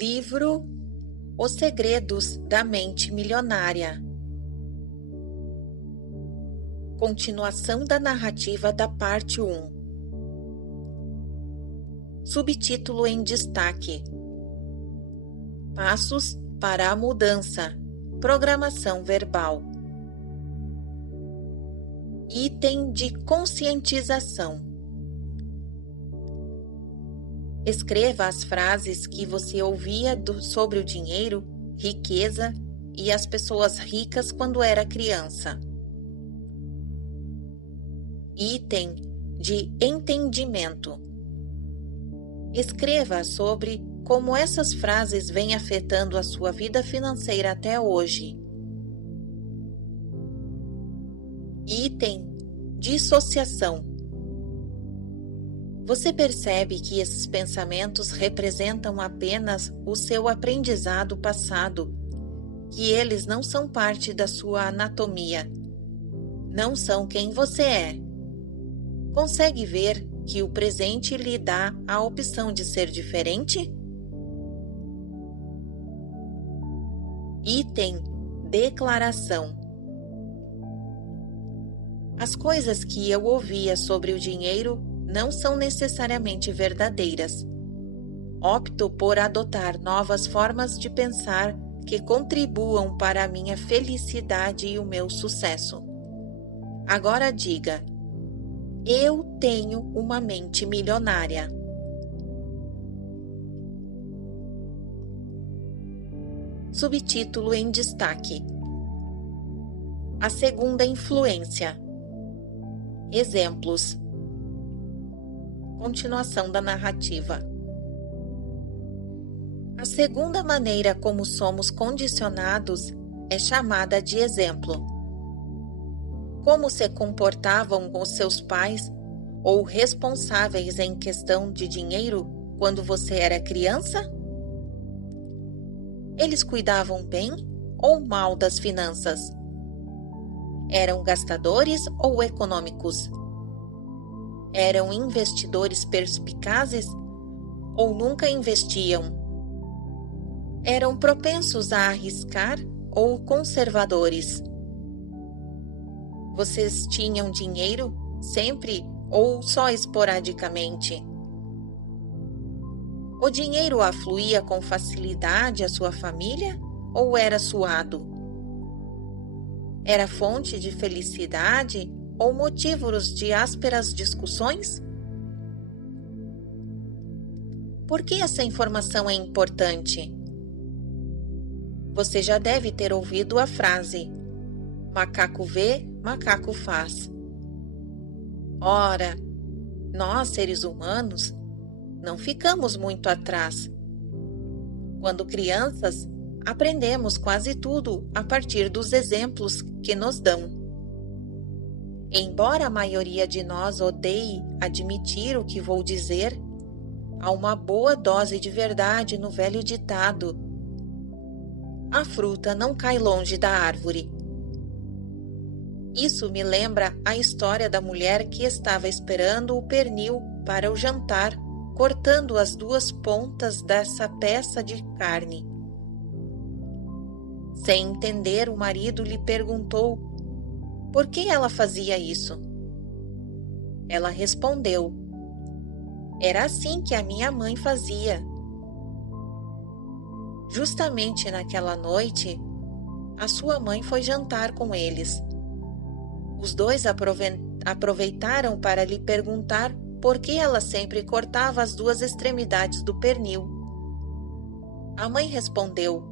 Livro Os Segredos da Mente Milionária. Continuação da narrativa da parte 1. Subtítulo em destaque: Passos para a Mudança. Programação verbal. Item de conscientização. Escreva as frases que você ouvia sobre o dinheiro, riqueza e as pessoas ricas quando era criança. Item de entendimento. Escreva sobre como essas frases vêm afetando a sua vida financeira até hoje. Item dissociação. Você percebe que esses pensamentos representam apenas o seu aprendizado passado, que eles não são parte da sua anatomia, não são quem você é. Consegue ver que o presente lhe dá a opção de ser diferente? Item declaração. As coisas que eu ouvia sobre o dinheiro não são necessariamente verdadeiras. Opto por adotar novas formas de pensar que contribuam para a minha felicidade e o meu sucesso. Agora diga: eu tenho uma mente milionária. Subtítulo em destaque: A segunda influência. Exemplos. Continuação da narrativa. A segunda maneira como somos condicionados é chamada de exemplo. Como se comportavam os seus pais ou responsáveis em questão de dinheiro quando você era criança? Eles cuidavam bem ou mal das finanças? Eram gastadores ou econômicos? Eram investidores perspicazes ou nunca investiam? Eram propensos a arriscar ou conservadores? Vocês tinham dinheiro sempre ou só esporadicamente? O dinheiro afluía com facilidade à sua família ou era suado? Era fonte de felicidade ou motivos de ásperas discussões? Por que essa informação é importante? Você já deve ter ouvido a frase: macaco vê, macaco faz. Ora, nós, seres humanos, não ficamos muito atrás. Quando crianças, aprendemos quase tudo a partir dos exemplos que nos dão. Embora a maioria de nós odeie admitir o que vou dizer, há uma boa dose de verdade no velho ditado: a fruta não cai longe da árvore. Isso me lembra a história da mulher que estava esperando o pernil para o jantar, cortando as duas pontas dessa peça de carne. Sem entender, o marido lhe perguntou por que ela fazia isso. Ela respondeu: era assim que a minha mãe fazia. Justamente naquela noite, a sua mãe foi jantar com eles. Os dois aproveitaram para lhe perguntar por que ela sempre cortava as duas extremidades do pernil. A mãe respondeu: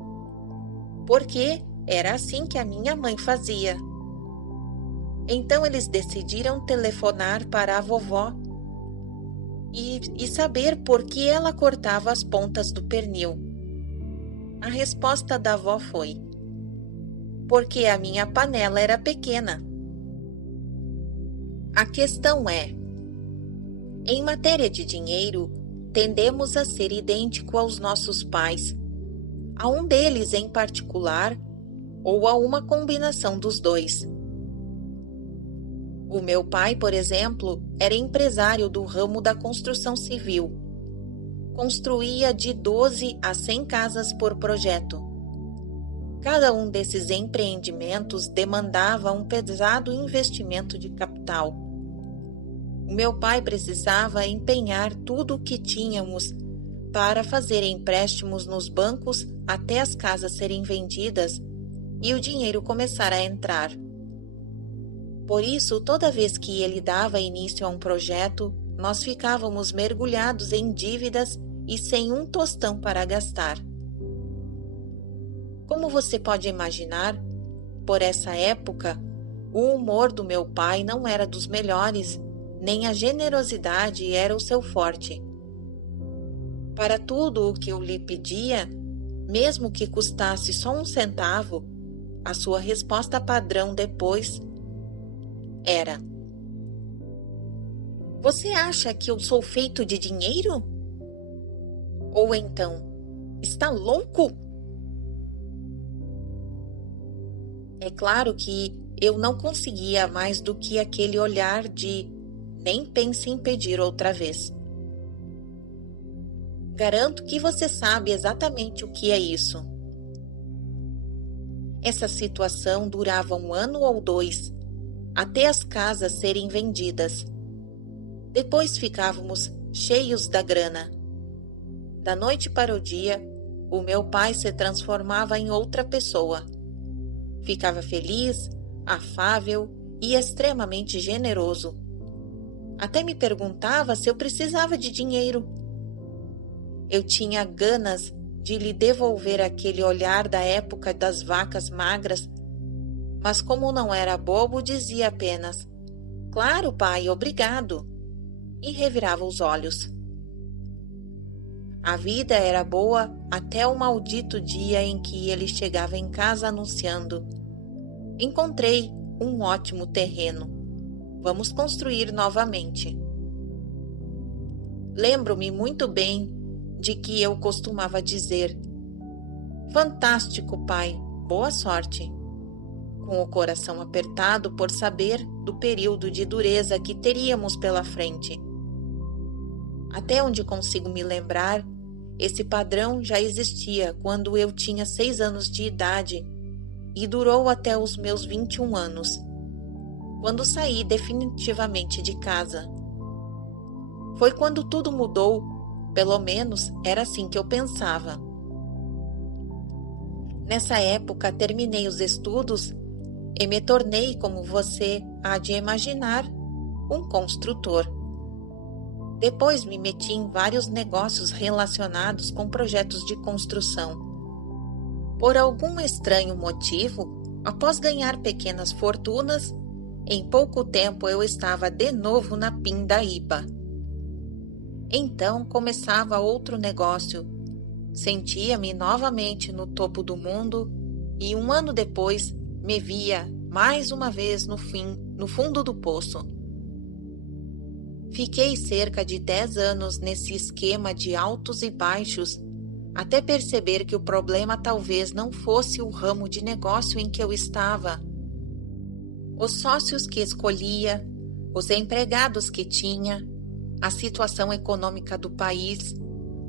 porque era assim que a minha mãe fazia. Então eles decidiram telefonar para a vovó e saber por que ela cortava as pontas do pernil. A resposta da avó foi: porque a minha panela era pequena. A questão é: em matéria de dinheiro, tendemos a ser idêntico aos nossos pais, a um deles em particular, ou a uma combinação dos dois. O meu pai, por exemplo, era empresário do ramo da construção civil. construía de 12 a 100 casas por projeto. Cada um desses empreendimentos demandava um pesado investimento de capital. O meu pai precisava empenhar tudo o que tínhamos para fazer empréstimos nos bancos até as casas serem vendidas e o dinheiro começar a entrar. Por isso, toda vez que ele dava início a um projeto, nós ficávamos mergulhados em dívidas e sem um tostão para gastar. Como você pode imaginar, por essa época, o humor do meu pai não era dos melhores, nem a generosidade era o seu forte. Para tudo o que eu lhe pedia, mesmo que custasse só 1 centavo, a sua resposta padrão depois era: "Você acha que eu sou feito de dinheiro?" Ou então: "Está louco?" É claro que eu não conseguia mais do que aquele olhar de "nem pense em pedir outra vez." Garanto que você sabe exatamente o que é isso. Essa situação durava 1 ano ou 2, até as casas serem vendidas. Depois ficávamos cheios da grana. Da noite para o dia, o meu pai se transformava em outra pessoa. Ficava feliz, afável e extremamente generoso. Até me perguntava se eu precisava de dinheiro. Eu tinha ganas de lhe devolver aquele olhar da época das vacas magras, mas como não era bobo, dizia apenas: "Claro, pai, obrigado", e revirava os olhos. A vida era boa até o maldito dia em que ele chegava em casa anunciando: "Encontrei um ótimo terreno. Vamos construir novamente." Lembro-me muito bem de que eu costumava dizer: "Fantástico, pai, boa sorte", com o coração apertado por saber do período de dureza que teríamos pela frente. Até onde consigo me lembrar, esse padrão já existia quando eu tinha 6 anos de idade e durou até os meus 21 anos, quando saí definitivamente de casa. Foi quando tudo mudou, pelo menos era assim que eu pensava. Nessa época terminei os estudos e me tornei, como você há de imaginar, um construtor. Depois me meti em vários negócios relacionados com projetos de construção. Por algum estranho motivo, após ganhar pequenas fortunas, em pouco tempo eu estava de novo na pindaíba. Então começava outro negócio. Sentia-me novamente no topo do mundo e 1 ano depois me via mais uma vez no fundo do poço. Fiquei cerca de 10 anos nesse esquema de altos e baixos, até perceber que o problema talvez não fosse o ramo de negócio em que eu estava. Os sócios que escolhia, os empregados que tinha, a situação econômica do país,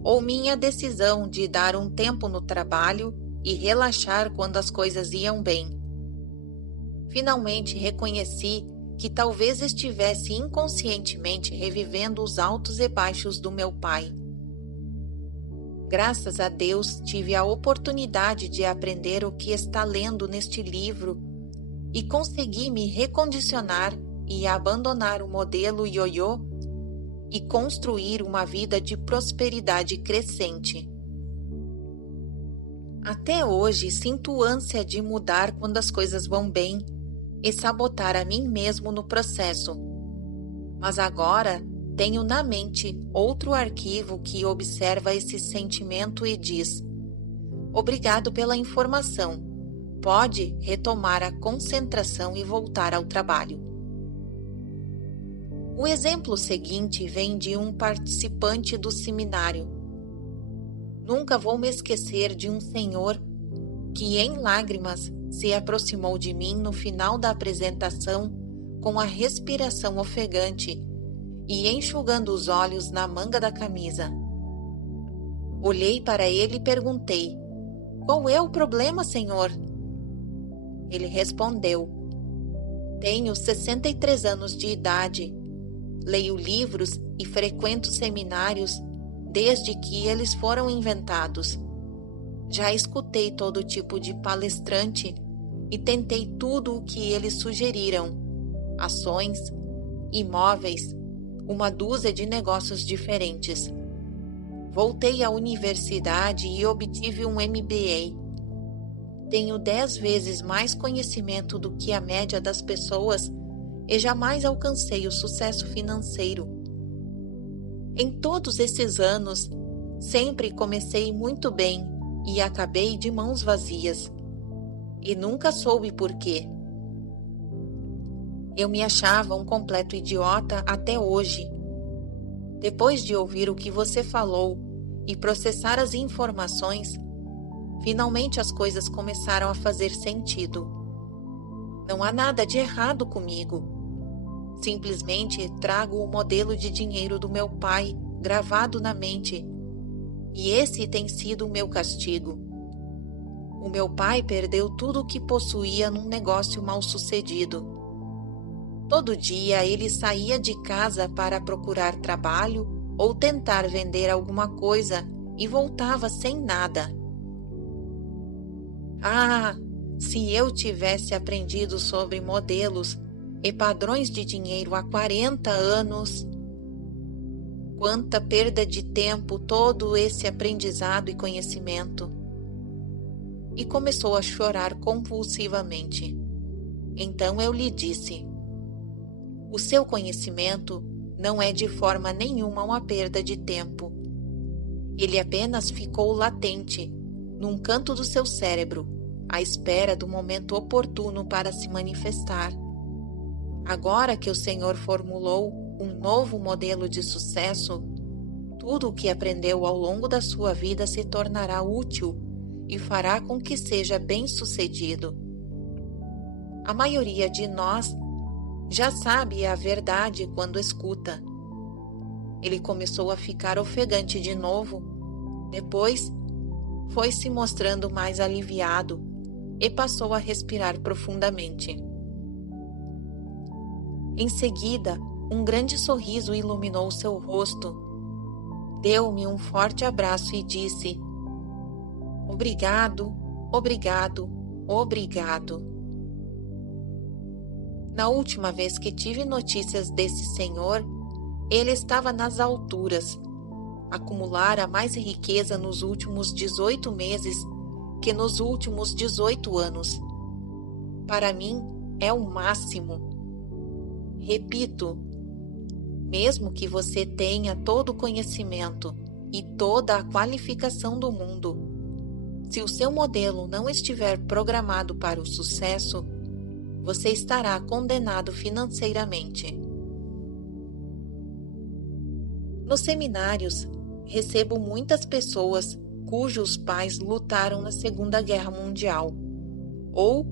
ou minha decisão de dar um tempo no trabalho e relaxar quando as coisas iam bem. Finalmente reconheci que talvez estivesse inconscientemente revivendo os altos e baixos do meu pai. Graças a Deus tive a oportunidade de aprender o que está lendo neste livro e consegui me recondicionar e abandonar o modelo ioiô e construir uma vida de prosperidade crescente. Até hoje sinto ânsia de mudar quando as coisas vão bem e sabotar a mim mesmo no processo. Mas agora tenho na mente outro arquivo que observa esse sentimento e diz: "Obrigado pela informação. Pode retomar a concentração e voltar ao trabalho." O exemplo seguinte vem de um participante do seminário. Nunca vou me esquecer de um senhor que, em lágrimas, se aproximou de mim no final da apresentação com a respiração ofegante e enxugando os olhos na manga da camisa. Olhei para ele e perguntei: Qual é o problema, senhor? Ele respondeu: Tenho 63 anos de idade. Leio livros e frequento seminários desde que eles foram inventados. Já escutei todo tipo de palestrante e tentei tudo o que eles sugeriram: ações, imóveis, uma dúzia de negócios diferentes. Voltei à universidade e obtive um MBA. Tenho 10 vezes mais conhecimento do que a média das pessoas e jamais alcancei o sucesso financeiro. Em todos esses anos, sempre comecei muito bem e acabei de mãos vazias. E nunca soube por quê. Eu me achava um completo idiota até hoje. Depois de ouvir o que você falou e processar as informações, finalmente as coisas começaram a fazer sentido. Não há nada de errado comigo. Simplesmente trago o modelo de dinheiro do meu pai gravado na mente, e esse tem sido o meu castigo. O meu pai perdeu tudo o que possuía num negócio mal-sucedido. Todo dia ele saía de casa para procurar trabalho ou tentar vender alguma coisa e voltava sem nada. Ah, se eu tivesse aprendido sobre modelos e padrões de dinheiro há 40 anos! Quanta perda de tempo todo esse aprendizado e conhecimento! E começou a chorar convulsivamente. Então eu lhe disse: o seu conhecimento não é de forma nenhuma uma perda de tempo. Ele apenas ficou latente, num canto do seu cérebro, à espera do momento oportuno para se manifestar. Agora que o Senhor formulou um novo modelo de sucesso, tudo o que aprendeu ao longo da sua vida se tornará útil e fará com que seja bem-sucedido. A maioria de nós já sabe a verdade quando escuta. Ele começou a ficar ofegante de novo, depois foi se mostrando mais aliviado e passou a respirar profundamente. Em seguida, um grande sorriso iluminou seu rosto. Deu-me um forte abraço e disse: Obrigado, obrigado, obrigado. Na última vez que tive notícias desse senhor, ele estava nas alturas. Acumulara mais riqueza nos últimos 18 meses que nos últimos 18 anos. Para mim, é o máximo. Repito, mesmo que você tenha todo o conhecimento e toda a qualificação do mundo, se o seu modelo não estiver programado para o sucesso, você estará condenado financeiramente. Nos seminários, recebo muitas pessoas cujos pais lutaram na Segunda Guerra Mundial ou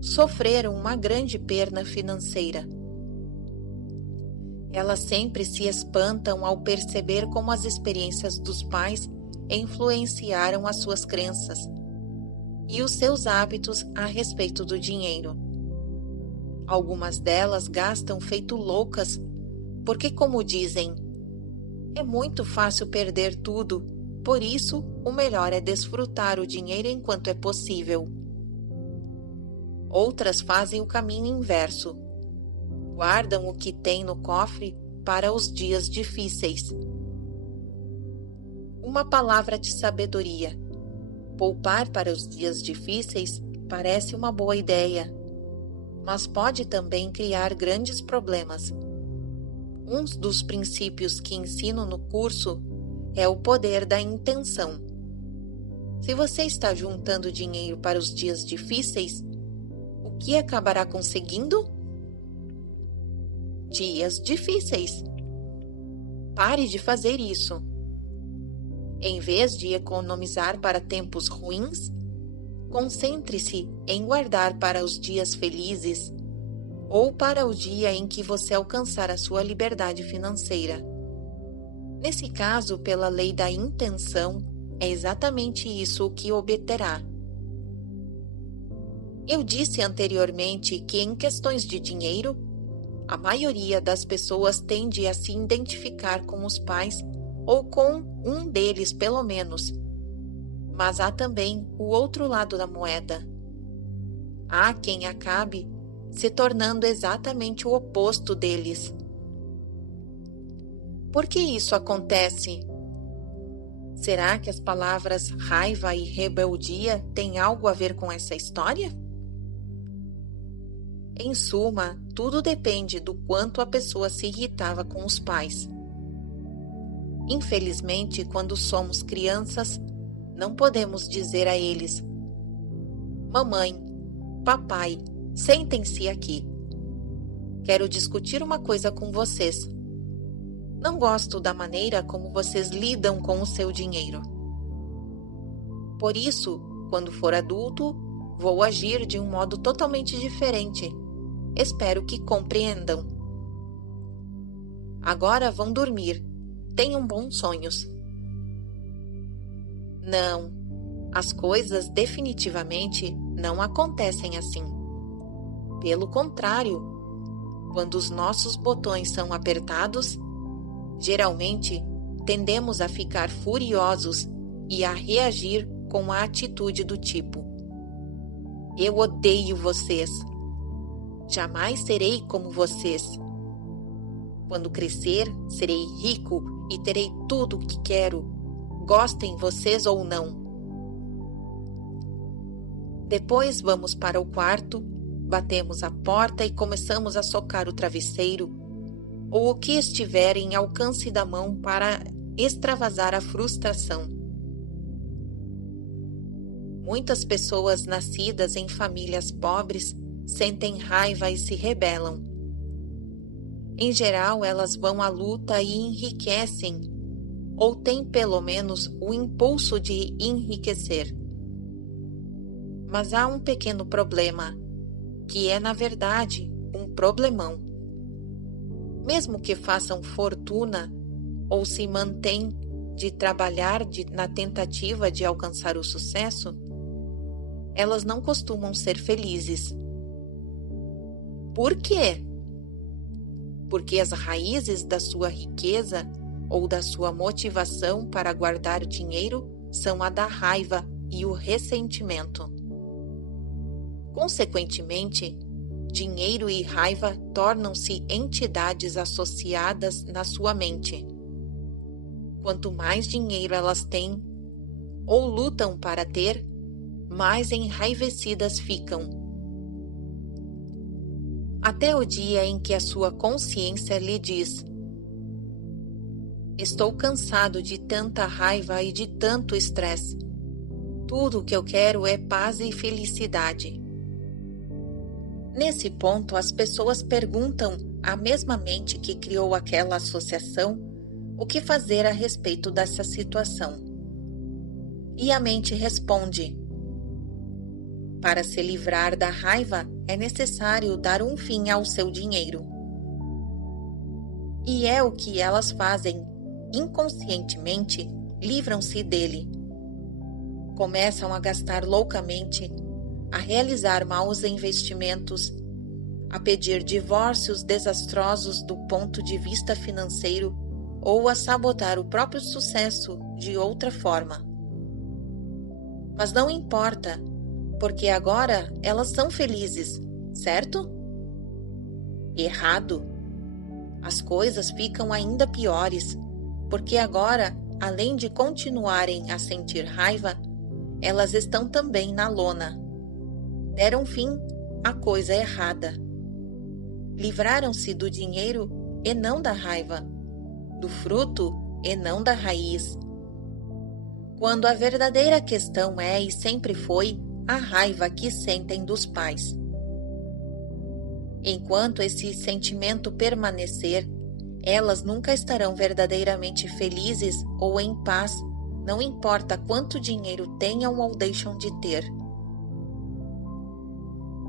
sofreram uma grande perda financeira. Elas sempre se espantam ao perceber como as experiências dos pais influenciaram as suas crenças e os seus hábitos a respeito do dinheiro. Algumas delas gastam feito loucas, porque, como dizem, é muito fácil perder tudo, por isso o melhor é desfrutar o dinheiro enquanto é possível. Outras fazem o caminho inverso. Guardam o que têm no cofre para os dias difíceis. Uma palavra de sabedoria: poupar para os dias difíceis parece uma boa ideia, mas pode também criar grandes problemas. Um dos princípios que ensino no curso é o poder da intenção. Se você está juntando dinheiro para os dias difíceis, o que acabará conseguindo? Dias difíceis. Pare de fazer isso. Em vez de economizar para tempos ruins, concentre-se em guardar para os dias felizes ou para o dia em que você alcançar a sua liberdade financeira. Nesse caso, pela lei da intenção, é exatamente isso o que obterá. Eu disse anteriormente que, em questões de dinheiro, a maioria das pessoas tende a se identificar com os pais ou com um deles, pelo menos. Mas há também o outro lado da moeda. Há quem acabe se tornando exatamente o oposto deles. Por que isso acontece? Será que as palavras raiva e rebeldia têm algo a ver com essa história? Em suma, tudo depende do quanto a pessoa se irritava com os pais. Infelizmente, quando somos crianças, não podemos dizer a eles: mamãe, papai, sentem-se aqui. Quero discutir uma coisa com vocês. Não gosto da maneira como vocês lidam com o seu dinheiro. Por isso, quando for adulto, vou agir de um modo totalmente diferente. Espero que compreendam. Agora vão dormir. Tenham bons sonhos. Não, as coisas definitivamente não acontecem assim. Pelo contrário, quando os nossos botões são apertados, geralmente tendemos a ficar furiosos e a reagir com a atitude do tipo: eu odeio vocês. Jamais serei como vocês. Quando crescer, serei rico e terei tudo o que quero, gostem vocês ou não. Depois vamos para o quarto, batemos a porta e começamos a socar o travesseiro ou o que estiver em alcance da mão para extravasar a frustração. Muitas pessoas nascidas em famílias pobres sentem raiva e se rebelam. Em geral, elas vão à luta e enriquecem, ou têm pelo menos o impulso de enriquecer. Mas há um pequeno problema, que é, na verdade, um problemão. Mesmo que façam fortuna ou se mantêm de trabalhar na tentativa de alcançar o sucesso, elas não costumam ser felizes. Por quê? Porque as raízes da sua riqueza ou da sua motivação para guardar dinheiro são a da raiva e o ressentimento. Consequentemente, dinheiro e raiva tornam-se entidades associadas na sua mente. Quanto mais dinheiro elas têm ou lutam para ter, mais enraivecidas ficam. Até o dia em que a sua consciência lhe diz: estou cansado de tanta raiva e de tanto estresse. Tudo o que eu quero é paz e felicidade. Nesse ponto, as pessoas perguntam à mesma mente que criou aquela associação o que fazer a respeito dessa situação. E a mente responde: para se livrar da raiva, é necessário dar um fim ao seu dinheiro. E é o que elas fazem. Inconscientemente, livram-se dele. Começam a gastar loucamente, a realizar maus investimentos, a pedir divórcios desastrosos do ponto de vista financeiro ou a sabotar o próprio sucesso de outra forma. Mas não importa, porque agora elas são felizes, certo? Errado. As coisas ficam ainda piores, porque agora, além de continuarem a sentir raiva, elas estão também na lona. Deram fim à coisa errada. Livraram-se do dinheiro e não da raiva, do fruto e não da raiz. Quando a verdadeira questão é e sempre foi a raiva que sentem dos pais. Enquanto esse sentimento permanecer, elas nunca estarão verdadeiramente felizes ou em paz, não importa quanto dinheiro tenham ou deixam de ter.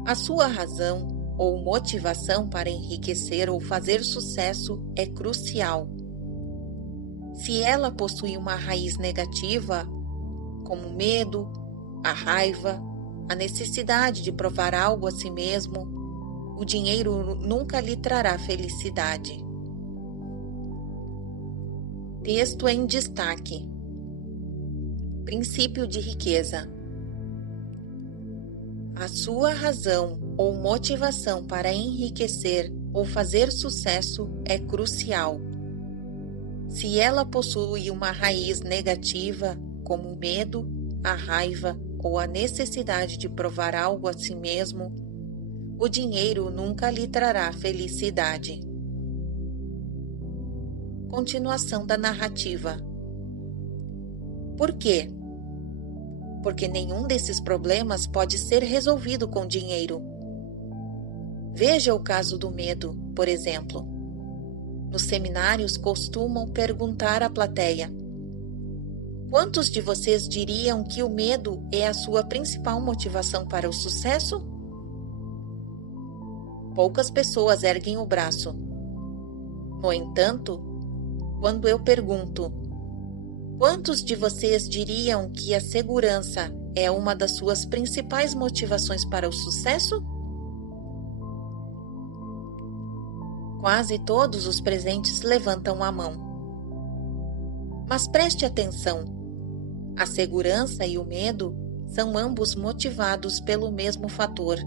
A sua razão ou motivação para enriquecer ou fazer sucesso é crucial. Se ela possui uma raiz negativa como o medo, a raiva, a necessidade de provar algo a si mesmo, o dinheiro nunca lhe trará felicidade. Texto em destaque. Princípio de riqueza. A sua razão ou motivação para enriquecer ou fazer sucesso é crucial. Se ela possui uma raiz negativa, como o medo, a raiva ou a necessidade de provar algo a si mesmo, o dinheiro nunca lhe trará felicidade. Continuação da narrativa. Por quê? Porque nenhum desses problemas pode ser resolvido com dinheiro. Veja o caso do medo, por exemplo. Nos seminários costumam perguntar à plateia: quantos de vocês diriam que o medo é a sua principal motivação para o sucesso? Poucas pessoas erguem o braço. No entanto, quando eu pergunto: quantos de vocês diriam que a segurança é uma das suas principais motivações para o sucesso? Quase todos os presentes levantam a mão. Mas preste atenção: a segurança e o medo são ambos motivados pelo mesmo fator.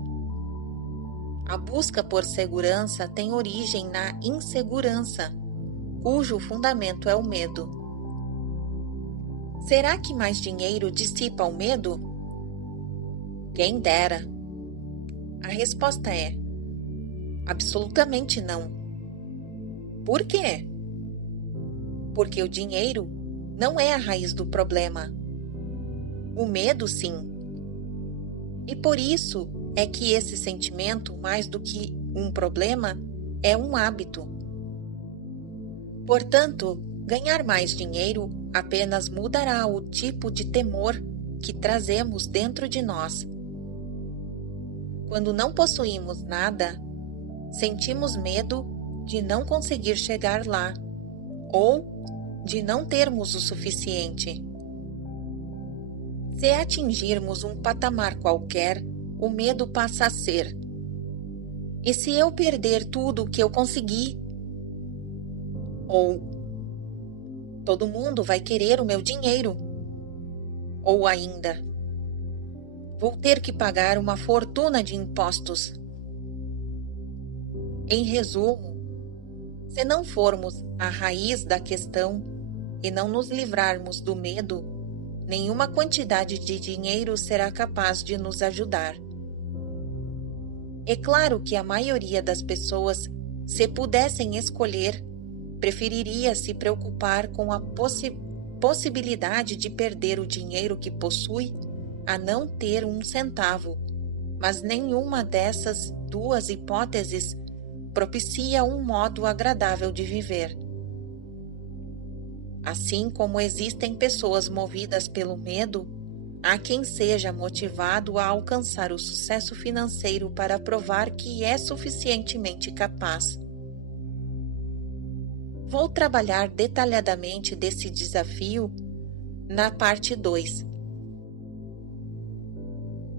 A busca por segurança tem origem na insegurança, cujo fundamento é o medo. Será que mais dinheiro dissipa o medo? Quem dera. A resposta é: absolutamente não. Por quê? Porque o dinheiro não é a raiz do problema. O medo, sim. E por isso é que esse sentimento, mais do que um problema, é um hábito. Portanto, ganhar mais dinheiro apenas mudará o tipo de temor que trazemos dentro de nós. Quando não possuímos nada, sentimos medo de não conseguir chegar lá ou de não termos o suficiente. Se atingirmos um patamar qualquer, o medo passa a ser: e se eu perder tudo o que eu consegui? Ou todo mundo vai querer o meu dinheiro? Ou ainda: vou ter que pagar uma fortuna de impostos. Em resumo, se não formos à raiz da questão e não nos livrarmos do medo, nenhuma quantidade de dinheiro será capaz de nos ajudar. É claro que a maioria das pessoas, se pudessem escolher, preferiria se preocupar com a possibilidade de perder o dinheiro que possui a não ter um centavo, mas nenhuma dessas duas hipóteses propicia um modo agradável de viver. Assim como existem pessoas movidas pelo medo, há quem seja motivado a alcançar o sucesso financeiro para provar que é suficientemente capaz. Vou trabalhar detalhadamente desse desafio na parte 2.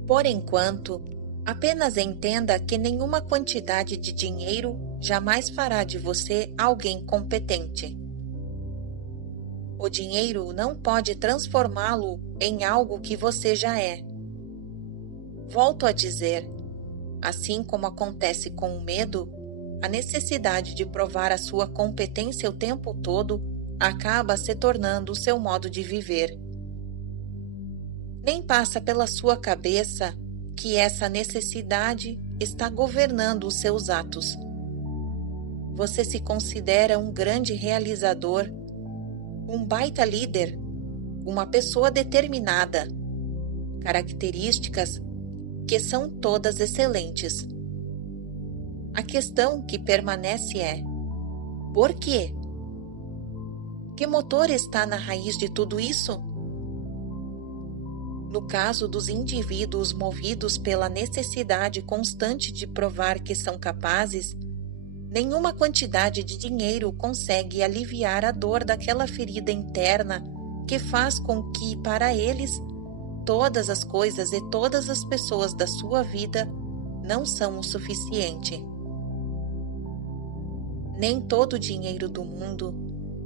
Por enquanto, apenas entenda que nenhuma quantidade de dinheiro jamais fará de você alguém competente. O dinheiro não pode transformá-lo em algo que você já é. Volto a dizer, assim como acontece com o medo, a necessidade de provar a sua competência o tempo todo acaba se tornando o seu modo de viver. Nem passa pela sua cabeça que essa necessidade está governando os seus atos. Você se considera um grande realizador, um baita líder, uma pessoa determinada, características que são todas excelentes. A questão que permanece é: por quê? Que motor está na raiz de tudo isso? No caso dos indivíduos movidos pela necessidade constante de provar que são capazes, nenhuma quantidade de dinheiro consegue aliviar a dor daquela ferida interna que faz com que, para eles, todas as coisas e todas as pessoas da sua vida não são o suficiente. Nem todo o dinheiro do mundo,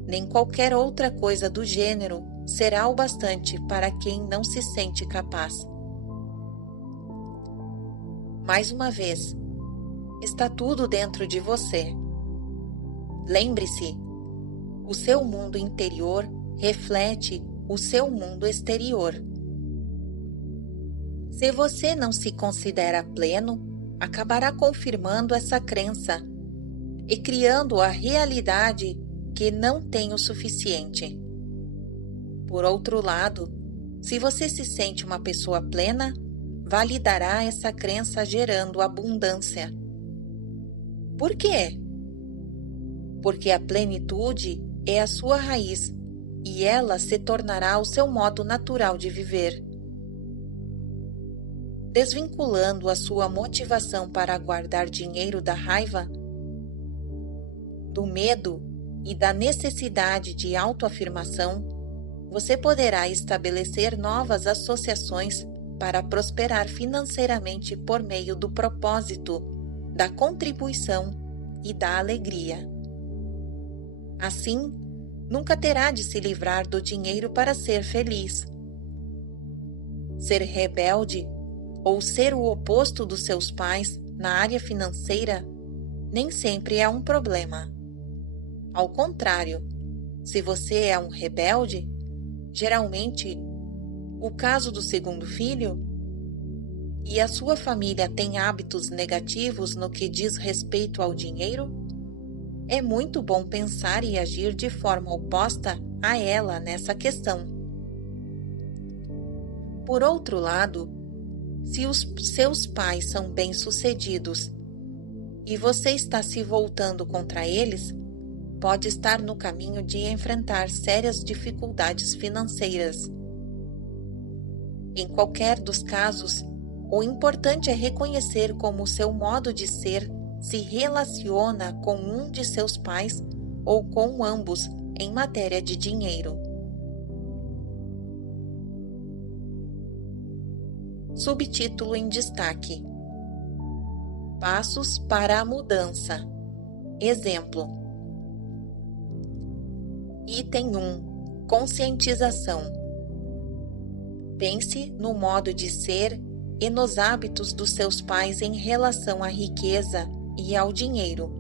nem qualquer outra coisa do gênero será o bastante para quem não se sente capaz. Mais uma vez, está tudo dentro de você. Lembre-se, o seu mundo interior reflete o seu mundo exterior. Se você não se considera pleno, acabará confirmando essa crença e criando a realidade que não tem o suficiente. Por outro lado, se você se sente uma pessoa plena, validará essa crença gerando abundância. Por quê? Porque a plenitude é a sua raiz e ela se tornará o seu modo natural de viver. Desvinculando a sua motivação para guardar dinheiro da raiva, do medo e da necessidade de autoafirmação, você poderá estabelecer novas associações para prosperar financeiramente por meio do propósito, da contribuição e da alegria. Assim, nunca terá de se livrar do dinheiro para ser feliz. Ser rebelde ou ser o oposto dos seus pais na área financeira nem sempre é um problema. Ao contrário, se você é um rebelde, geralmente o caso do segundo filho, e a sua família tem hábitos negativos no que diz respeito ao dinheiro, é muito bom pensar e agir de forma oposta a ela nessa questão. Por outro lado, se os seus pais são bem-sucedidos e você está se voltando contra eles, pode estar no caminho de enfrentar sérias dificuldades financeiras. Em qualquer dos casos, o importante é reconhecer como o seu modo de ser se relaciona com um de seus pais ou com ambos em matéria de dinheiro. Subtítulo em destaque: Passos para a mudança. Exemplo. Item 1. Conscientização. Pense no modo de ser e nos hábitos dos seus pais em relação à riqueza e ao dinheiro.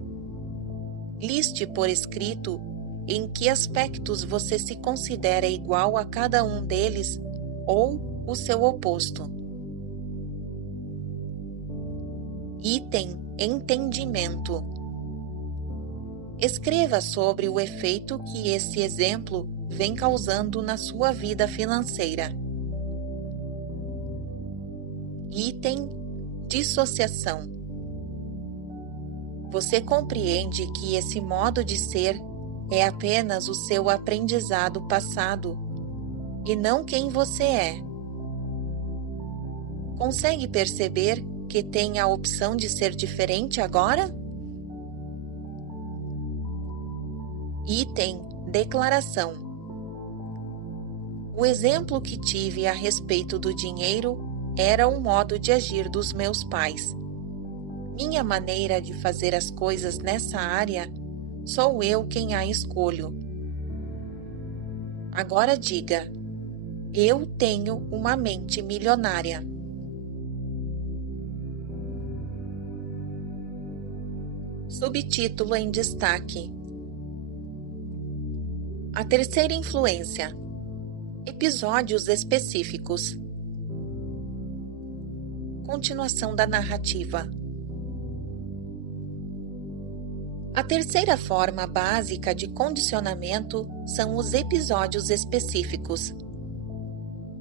Liste por escrito em que aspectos você se considera igual a cada um deles ou o seu oposto. Item entendimento. Escreva sobre o efeito que esse exemplo vem causando na sua vida financeira. Item dissociação. Você compreende que esse modo de ser é apenas o seu aprendizado passado e não quem você é. Consegue perceber que tem a opção de ser diferente agora? Item declaração. O exemplo que tive a respeito do dinheiro era o modo de agir dos meus pais. Minha maneira de fazer as coisas nessa área, sou eu quem a escolho. Agora diga: eu tenho uma mente milionária. Subtítulo em destaque: A terceira influência. Episódios específicos. Continuação da narrativa. A terceira forma básica de condicionamento são os episódios específicos.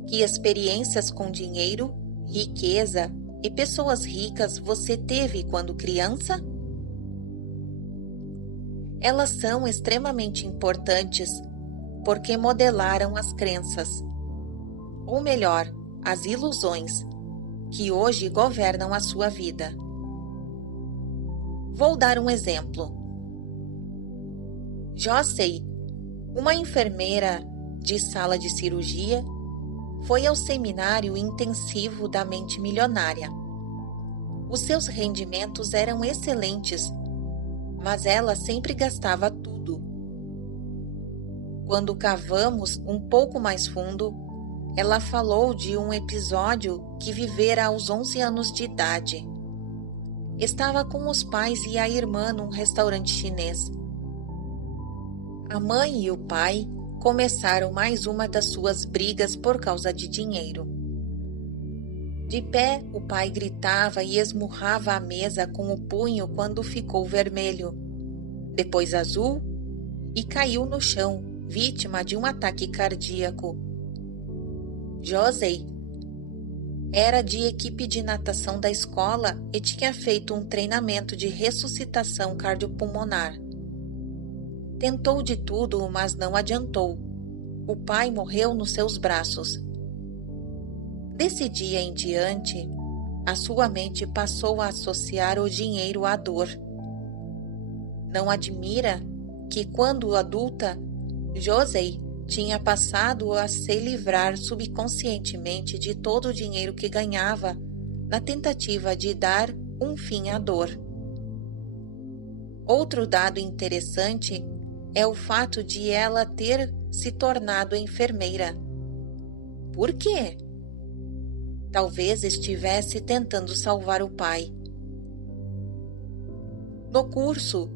Que experiências com dinheiro, riqueza e pessoas ricas você teve quando criança? Elas são extremamente importantes porque modelaram as crenças, ou melhor, as ilusões, que hoje governam a sua vida. Vou dar um exemplo. Jossey, uma enfermeira de sala de cirurgia, foi ao seminário intensivo da mente milionária. Os seus rendimentos eram excelentes, mas ela sempre gastava tudo. Quando cavamos um pouco mais fundo, ela falou de um episódio que vivera aos 11 anos de idade. Estava com os pais e a irmã num restaurante chinês. A mãe e o pai começaram mais uma das suas brigas por causa de dinheiro. De pé, o pai gritava e esmurrava a mesa com o punho quando ficou vermelho, depois azul, e caiu no chão, vítima de um ataque cardíaco. Josie era de equipe de natação da escola e tinha feito um treinamento de ressuscitação cardiopulmonar. Tentou de tudo, mas não adiantou. O pai morreu nos seus braços. Desse dia em diante, a sua mente passou a associar o dinheiro à dor. Não admira que, quando adulta, Josie tinha passado a se livrar subconscientemente de todo o dinheiro que ganhava na tentativa de dar um fim à dor. Outro dado interessante é o fato de ela ter se tornado enfermeira. Por quê? Talvez estivesse tentando salvar o pai. No curso,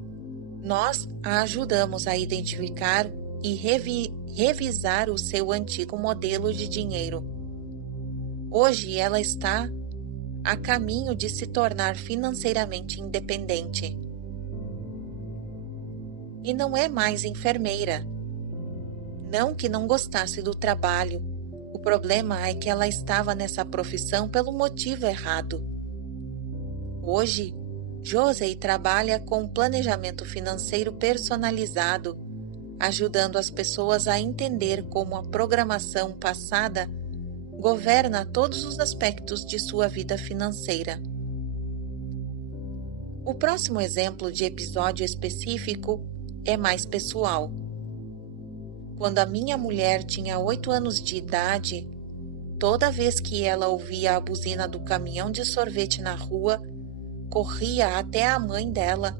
nós a ajudamos a identificar e revisar o seu antigo modelo de dinheiro. Hoje ela está a caminho de se tornar financeiramente independente. E não é mais enfermeira. Não que não gostasse do trabalho. O problema é que ela estava nessa profissão pelo motivo errado. Hoje, Josie trabalha com planejamento financeiro personalizado, ajudando as pessoas a entender como a programação passada governa todos os aspectos de sua vida financeira. O próximo exemplo de episódio específico é mais pessoal. Quando a minha mulher tinha 8 anos de idade, toda vez que ela ouvia a buzina do caminhão de sorvete na rua, corria até a mãe dela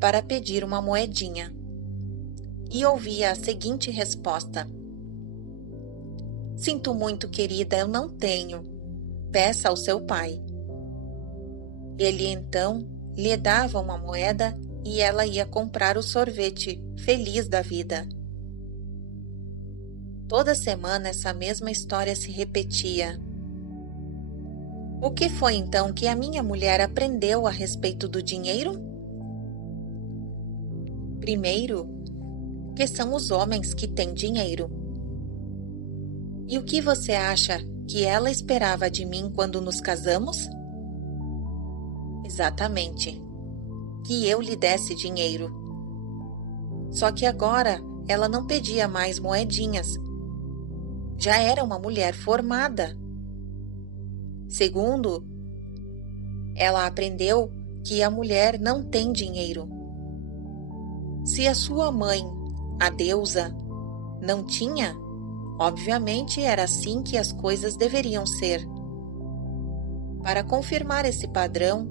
para pedir uma moedinha. E ouvia a seguinte resposta: "Sinto muito, querida, eu não tenho. Peça ao seu pai." Ele então lhe dava uma moeda e ela ia comprar o sorvete, feliz da vida. Toda semana essa mesma história se repetia. O que foi então que a minha mulher aprendeu a respeito do dinheiro? Primeiro, que são os homens que têm dinheiro. E o que você acha que ela esperava de mim quando nos casamos? Exatamente, que eu lhe desse dinheiro. Só que agora ela não pedia mais moedinhas. Já era uma mulher formada. Segundo, ela aprendeu que a mulher não tem dinheiro. Se a sua mãe, a deusa, não tinha, obviamente era assim que as coisas deveriam ser. Para confirmar esse padrão,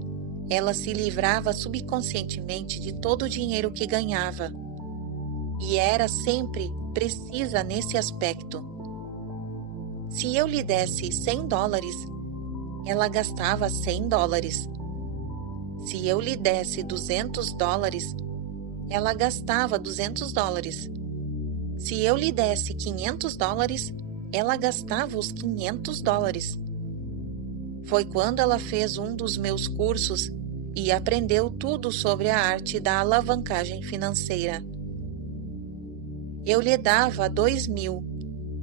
ela se livrava subconscientemente de todo o dinheiro que ganhava. E era sempre precisa nesse aspecto. Se eu lhe desse $100, ela gastava $100. Se eu lhe desse $200, ela gastava $200. Se eu lhe desse $500, ela gastava os $500. Foi quando ela fez um dos meus cursos e aprendeu tudo sobre a arte da alavancagem financeira. Eu lhe dava 2.000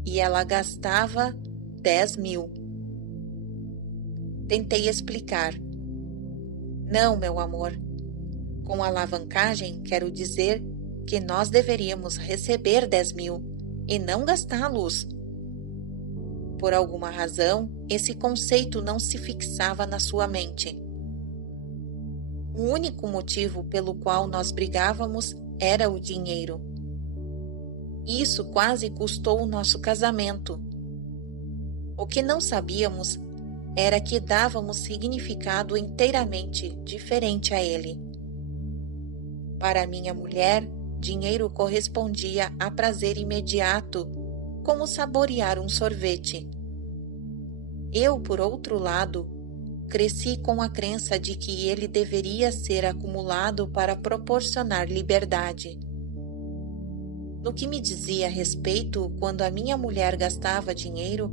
e ela gastava 10.000. Tentei explicar. Não, meu amor. Com alavancagem, quero dizer que nós deveríamos receber 10.000 e não gastá-los. Por alguma razão, esse conceito não se fixava na sua mente. O único motivo pelo qual nós brigávamos era o dinheiro. Isso quase custou o nosso casamento. O que não sabíamos era que dávamos significado inteiramente diferente a ele. Para minha mulher, dinheiro correspondia a prazer imediato, como saborear um sorvete. Eu, por outro lado, cresci com a crença de que ele deveria ser acumulado para proporcionar liberdade. No que me dizia respeito, quando a minha mulher gastava dinheiro,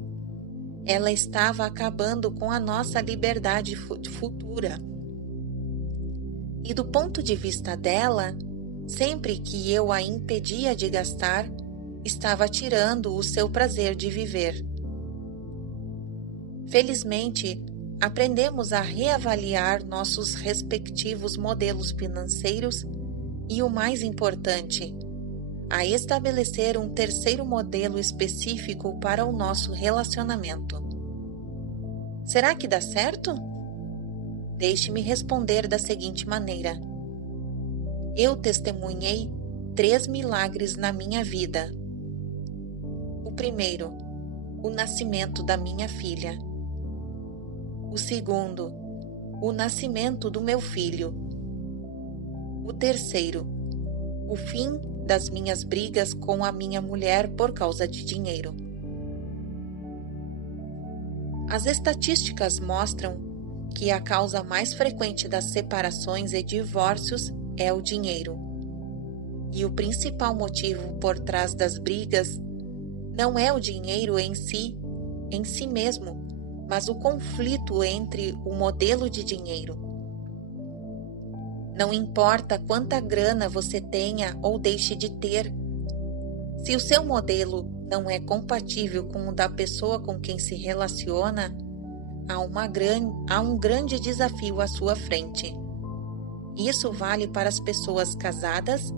ela estava acabando com a nossa liberdade futura. E do ponto de vista dela, sempre que eu a impedia de gastar, estava tirando o seu prazer de viver. Felizmente, aprendemos a reavaliar nossos respectivos modelos financeiros e, o mais importante, a estabelecer um terceiro modelo específico para o nosso relacionamento. Será que dá certo? Deixe-me responder da seguinte maneira. Eu testemunhei 3 milagres na minha vida. O primeiro, o nascimento da minha filha. O segundo, o nascimento do meu filho. O terceiro, o fim das minhas brigas com a minha mulher por causa de dinheiro. As estatísticas mostram que a causa mais frequente das separações e divórcios é o dinheiro. E o principal motivo por trás das brigas não é o dinheiro em si mesmo, mas o conflito entre o modelo de dinheiro. Não importa quanta grana você tenha ou deixe de ter, se o seu modelo não é compatível com o da pessoa com quem se relaciona, há um grande desafio à sua frente. Isso vale para as pessoas casadas,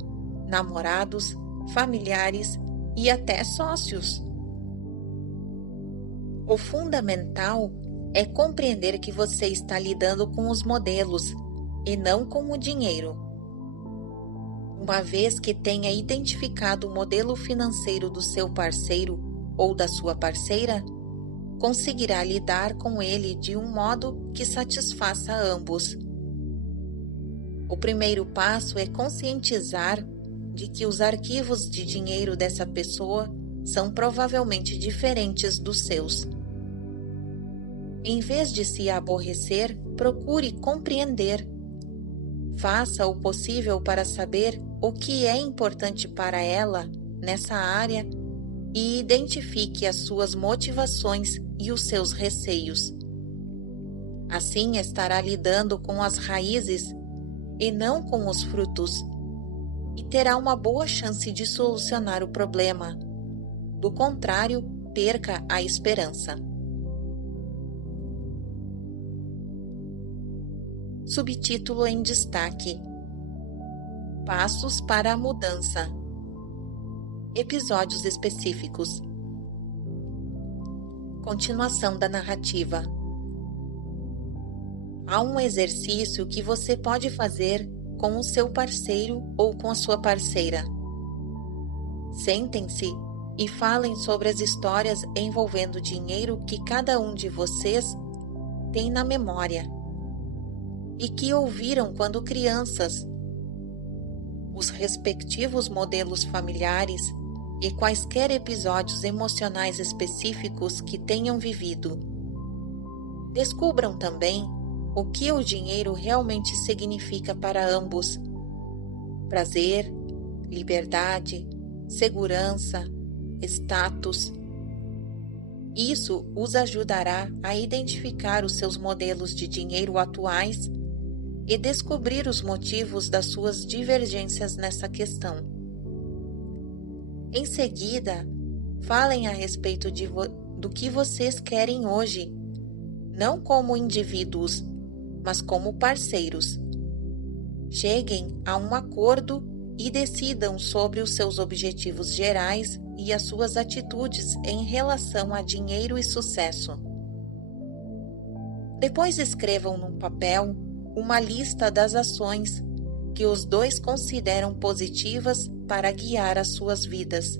namorados, familiares e até sócios. O fundamental é compreender que você está lidando com os modelos e não com o dinheiro. Uma vez que tenha identificado o modelo financeiro do seu parceiro ou da sua parceira, conseguirá lidar com ele de um modo que satisfaça ambos. O primeiro passo é conscientizar de que os arquivos de dinheiro dessa pessoa são provavelmente diferentes dos seus. Em vez de se aborrecer, procure compreender. Faça o possível para saber o que é importante para ela nessa área e identifique as suas motivações e os seus receios. Assim estará lidando com as raízes e não com os frutos, e terá uma boa chance de solucionar o problema. Do contrário, perca a esperança. Subtítulo em destaque: Passos para a mudança. Episódios específicos. Continuação da narrativa. Há um exercício que você pode fazer com o seu parceiro ou com a sua parceira. Sentem-se e falem sobre as histórias envolvendo dinheiro que cada um de vocês tem na memória e que ouviram quando crianças, os respectivos modelos familiares e quaisquer episódios emocionais específicos que tenham vivido. Descubram também o que o dinheiro realmente significa para ambos: prazer, liberdade, segurança, status. Isso os ajudará a identificar os seus modelos de dinheiro atuais e descobrir os motivos das suas divergências nessa questão. Em seguida, falem a respeito do que vocês querem hoje, não como indivíduos, mas como parceiros. Cheguem a um acordo e decidam sobre os seus objetivos gerais e as suas atitudes em relação a dinheiro e sucesso. Depois escrevam num papel uma lista das ações que os dois consideram positivas para guiar as suas vidas.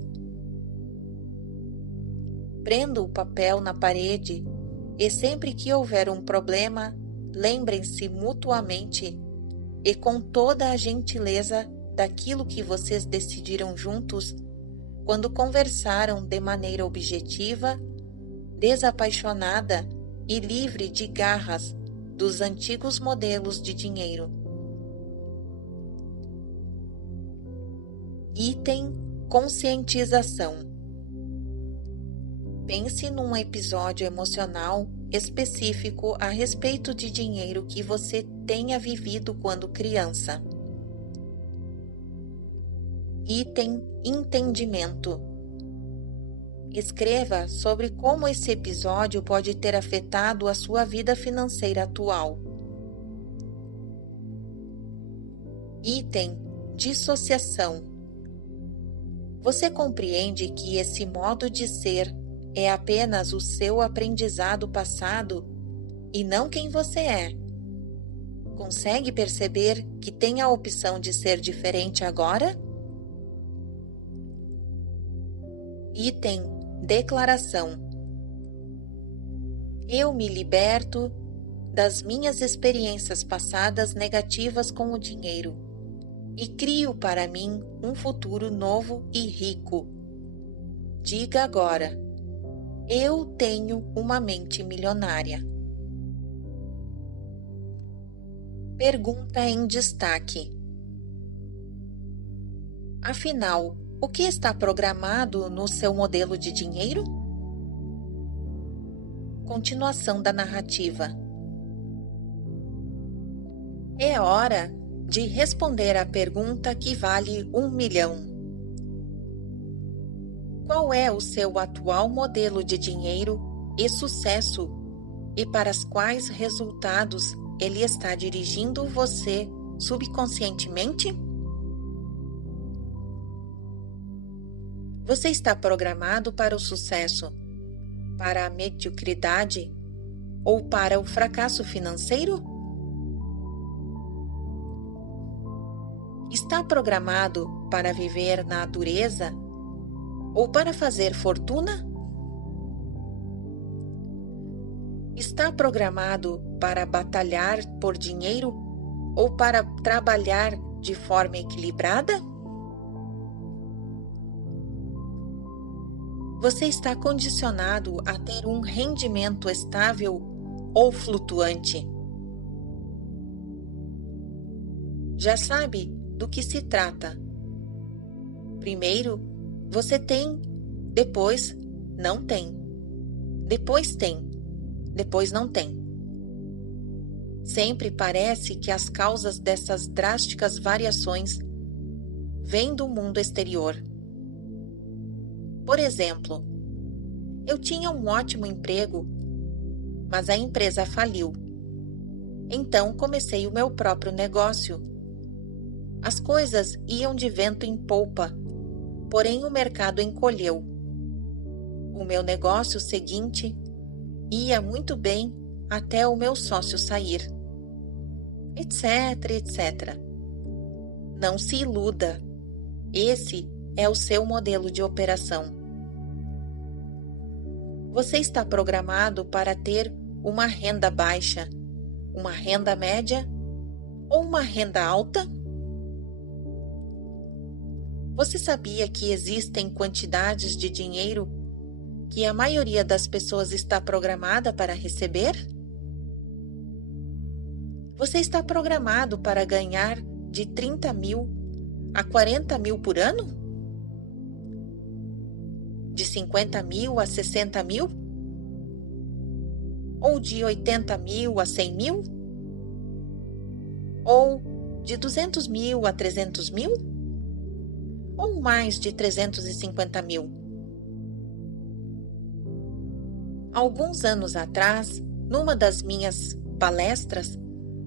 Prenda o papel na parede e sempre que houver um problema, lembrem-se mutuamente e com toda a gentileza daquilo que vocês decidiram juntos quando conversaram de maneira objetiva, desapaixonada e livre de garras dos antigos modelos de dinheiro. Item conscientização. Pense num episódio emocional específico a respeito de dinheiro que você tenha vivido quando criança. Item entendimento. Escreva sobre como esse episódio pode ter afetado a sua vida financeira atual. Item dissociação. Você compreende que esse modo de ser é apenas o seu aprendizado passado e não quem você é? Consegue perceber que tem a opção de ser diferente agora? Item declaração. Eu me liberto das minhas experiências passadas negativas com o dinheiro e crio para mim um futuro novo e rico. Diga agora: eu tenho uma mente milionária. Pergunta em destaque. Afinal, o que está programado no seu modelo de dinheiro? Continuação da narrativa. É hora de responder à pergunta que vale 1 milhão. Qual é o seu atual modelo de dinheiro e sucesso e para os quais resultados ele está dirigindo você subconscientemente? Você está programado para o sucesso, para a mediocridade ou para o fracasso financeiro? Está programado para viver na dureza ou para fazer fortuna? Está programado para batalhar por dinheiro ou para trabalhar de forma equilibrada? Você está condicionado a ter um rendimento estável ou flutuante? Já sabe do que se trata. Primeiro, você tem, depois não tem. Depois tem, depois não tem. Sempre parece que as causas dessas drásticas variações vêm do mundo exterior. Por exemplo, eu tinha um ótimo emprego, mas a empresa faliu. Então comecei o meu próprio negócio. As coisas iam de vento em polpa, porém o mercado encolheu. O meu negócio seguinte ia muito bem até o meu sócio sair, etc, etc. Não se iluda, esse é o seu modelo de operação. Você está programado para ter uma renda baixa, uma renda média ou uma renda alta? Você sabia que existem quantidades de dinheiro que a maioria das pessoas está programada para receber? Você está programado para ganhar de 30 mil a 40 mil por ano? De 50 mil a 60 mil? Ou de 80 mil a 100 mil? Ou de 200 mil a 300 mil? Ou mais de 350 mil? Alguns anos atrás, numa das minhas palestras,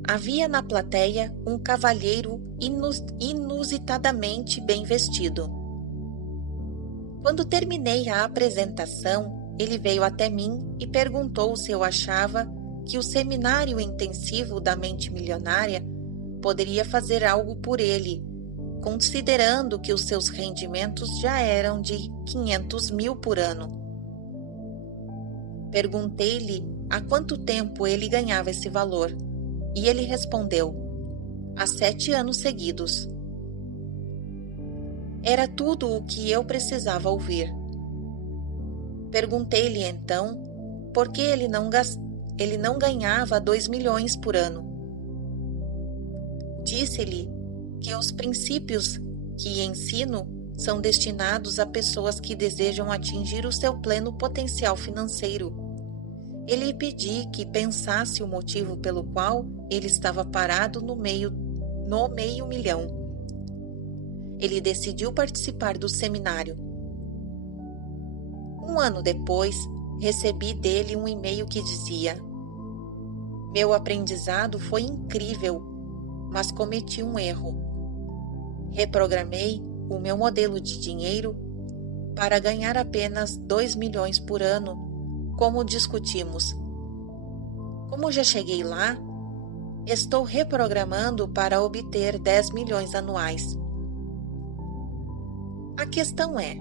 havia na plateia um cavalheiro inusitadamente bem vestido. Quando terminei a apresentação, ele veio até mim e perguntou se eu achava que o seminário intensivo da mente milionária poderia fazer algo por ele, considerando que os seus rendimentos já eram de 500 mil por ano. Perguntei-lhe há quanto tempo ele ganhava esse valor, e ele respondeu: há 7 anos seguidos. Era tudo o que eu precisava ouvir. Perguntei-lhe então por que ele não ganhava 2 milhões por ano. Disse-lhe que os princípios que ensino são destinados a pessoas que desejam atingir o seu pleno potencial financeiro. E lhe pedi que pensasse o motivo pelo qual ele estava parado no meio milhão. Ele decidiu participar do seminário. 1 ano depois, recebi dele um e-mail que dizia: meu aprendizado foi incrível, mas cometi um erro. Reprogramei o meu modelo de dinheiro para ganhar apenas 2 milhões por ano, como discutimos. Como já cheguei lá, estou reprogramando para obter 10 milhões anuais. A questão é: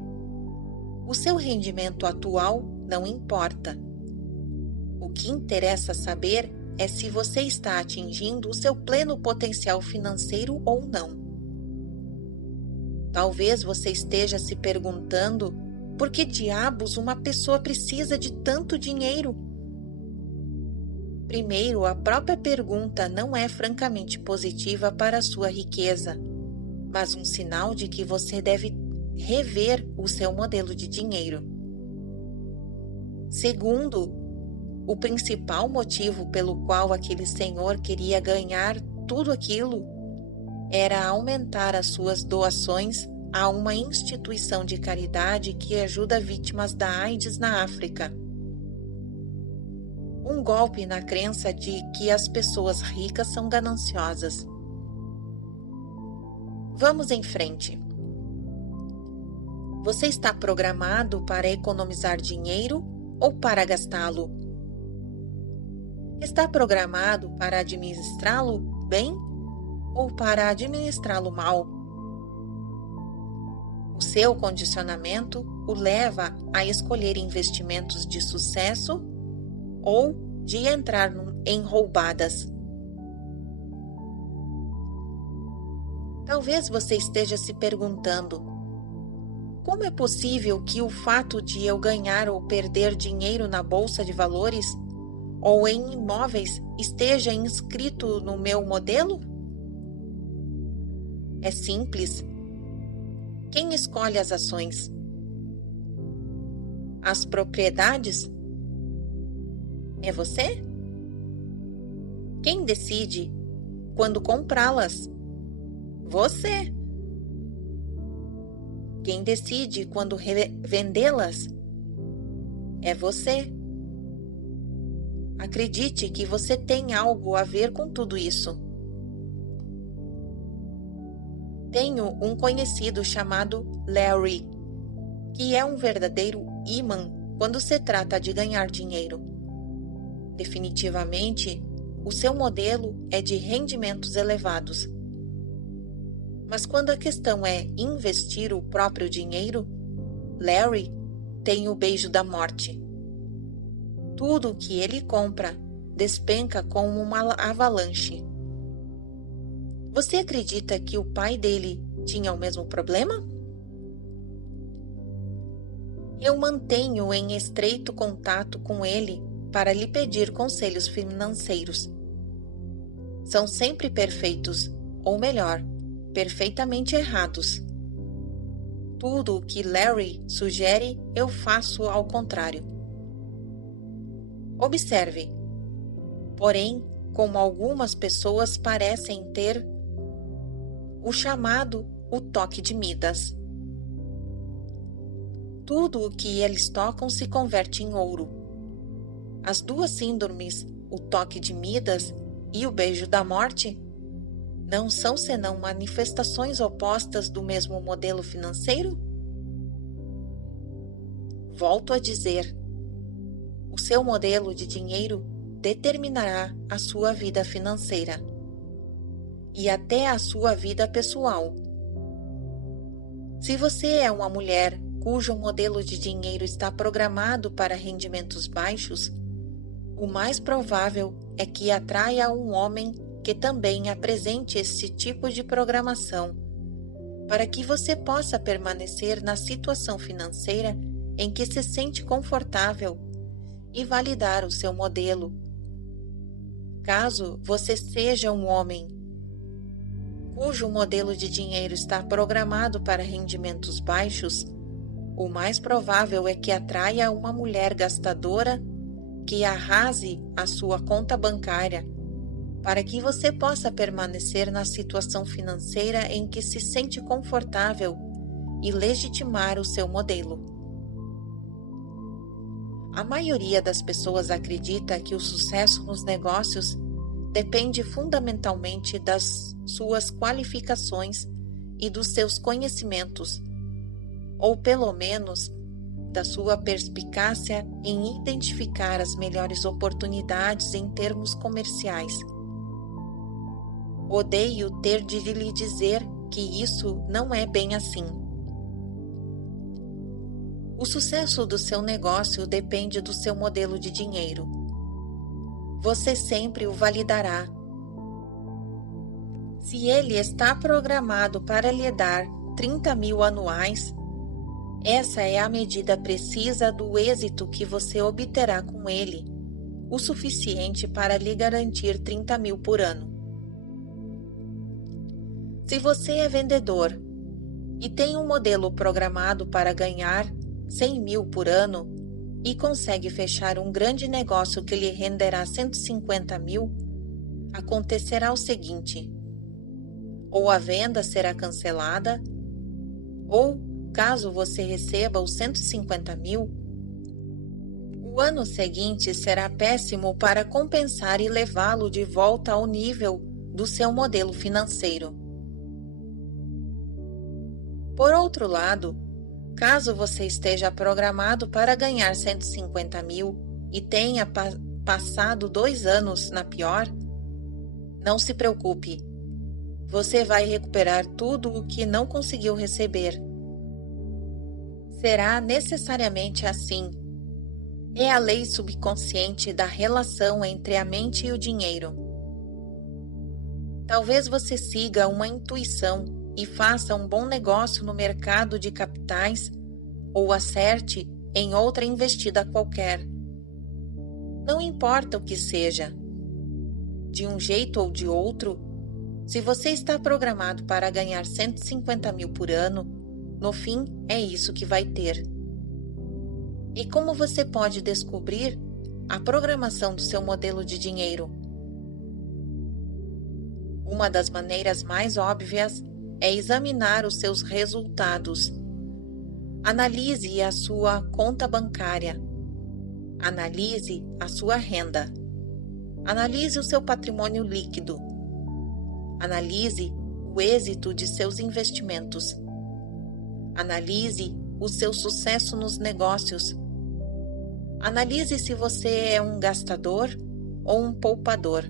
o seu rendimento atual não importa. O que interessa saber é se você está atingindo o seu pleno potencial financeiro ou não. Talvez você esteja se perguntando por que diabos uma pessoa precisa de tanto dinheiro. Primeiro, a própria pergunta não é francamente positiva para a sua riqueza, mas um sinal de que você deve rever o seu modelo de dinheiro. Segundo, o principal motivo pelo qual aquele senhor queria ganhar tudo aquilo era aumentar as suas doações a uma instituição de caridade que ajuda vítimas da AIDS na África. Um golpe na crença de que as pessoas ricas são gananciosas. Vamos em frente. Você está programado para economizar dinheiro ou para gastá-lo? Está programado para administrá-lo bem ou para administrá-lo mal? O seu condicionamento o leva a escolher investimentos de sucesso ou de entrar em roubadas. Talvez você esteja se perguntando: como é possível que o fato de eu ganhar ou perder dinheiro na bolsa de valores ou em imóveis esteja inscrito no meu modelo? É simples. Quem escolhe as ações? As propriedades? É você? Quem decide quando comprá-las? Você. Quem decide quando vendê-las? É você. Acredite que você tem algo a ver com tudo isso. Tenho um conhecido chamado Larry, que é um verdadeiro imã quando se trata de ganhar dinheiro. Definitivamente, o seu modelo é de rendimentos elevados. Mas quando a questão é investir o próprio dinheiro, Larry tem o beijo da morte. Tudo o que ele compra despenca como uma avalanche. Você acredita que o pai dele tinha o mesmo problema? Eu mantenho em estreito contato com ele para lhe pedir conselhos financeiros. São sempre perfeitos, ou melhor, perfeitamente errados. Tudo o que Larry sugere, eu faço ao contrário. Observe. Porém, como algumas pessoas parecem ter o chamado o toque de Midas. Tudo o que eles tocam se converte em ouro. As duas síndromes, o toque de Midas e o beijo da morte, não são senão manifestações opostas do mesmo modelo financeiro? Volto a dizer, o seu modelo de dinheiro determinará a sua vida financeira e até a sua vida pessoal. Se você é uma mulher cujo modelo de dinheiro está programado para rendimentos baixos, o mais provável é que atraia um homem que também apresente esse tipo de programação, para que você possa permanecer na situação financeira em que se sente confortável e validar o seu modelo. Caso você seja um homem cujo modelo de dinheiro está programado para rendimentos baixos, o mais provável é que atraia uma mulher gastadora que arrase a sua conta bancária, para que você possa permanecer na situação financeira em que se sente confortável e legitimar o seu modelo. A maioria das pessoas acredita que o sucesso nos negócios depende fundamentalmente das suas qualificações e dos seus conhecimentos, ou pelo menos da sua perspicácia em identificar as melhores oportunidades em termos comerciais. Odeio ter de lhe dizer que isso não é bem assim. O sucesso do seu negócio depende do seu modelo de dinheiro. Você sempre o validará. Se ele está programado para lhe dar 30 mil anuais, essa é a medida precisa do êxito que você obterá com ele, o suficiente para lhe garantir 30 mil por ano. Se você é vendedor e tem um modelo programado para ganhar 100 mil por ano e consegue fechar um grande negócio que lhe renderá 150 mil, acontecerá o seguinte: ou a venda será cancelada, ou, caso você receba os 150 mil, o ano seguinte será péssimo para compensar e levá-lo de volta ao nível do seu modelo financeiro. Por outro lado, caso você esteja programado para ganhar 150 mil e tenha passado 2 anos na pior, não se preocupe. Você vai recuperar tudo o que não conseguiu receber. Será necessariamente assim. É a lei subconsciente da relação entre a mente e o dinheiro. Talvez você siga uma intuição e faça um bom negócio no mercado de capitais ou acerte em outra investida qualquer. Não importa o que seja. De um jeito ou de outro, se você está programado para ganhar 150 mil por ano, no fim é isso que vai ter. E como você pode descobrir a programação do seu modelo de dinheiro? Uma das maneiras mais óbvias é examinar os seus resultados. Analise a sua conta bancária. Analise a sua renda. Analise o seu patrimônio líquido. Analise o êxito de seus investimentos. Analise o seu sucesso nos negócios. Analise se você é um gastador ou um poupador.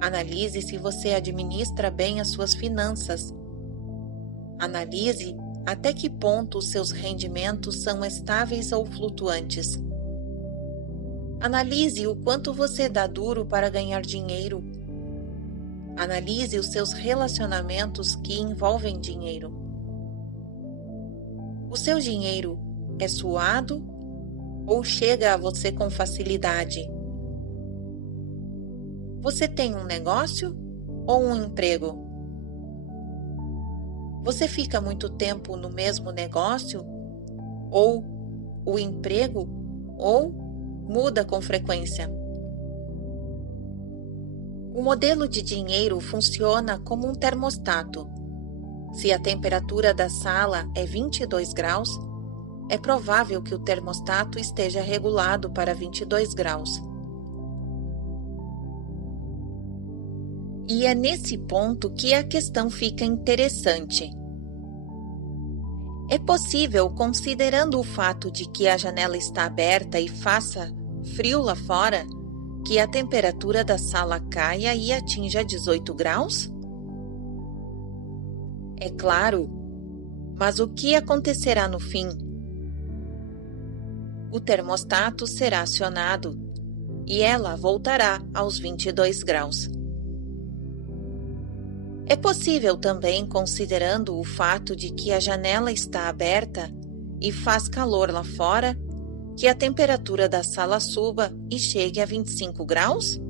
Analise se você administra bem as suas finanças. Analise até que ponto os seus rendimentos são estáveis ou flutuantes. Analise o quanto você dá duro para ganhar dinheiro. Analise os seus relacionamentos que envolvem dinheiro. O seu dinheiro é suado ou chega a você com facilidade? Você tem um negócio ou um emprego? Você fica muito tempo no mesmo negócio ou o emprego ou muda com frequência? O modelo de dinheiro funciona como um termostato. Se a temperatura da sala é 22 graus, é provável que o termostato esteja regulado para 22 graus. E é nesse ponto que a questão fica interessante. É possível, considerando o fato de que a janela está aberta e faça frio lá fora, que a temperatura da sala caia e atinja 18 graus? É claro, Mas o que acontecerá no fim? O termostato será acionado e ela voltará aos 22 graus. É possível também, considerando o fato de que a janela está aberta e faz calor lá fora, que a temperatura da sala suba e chegue a 25 graus?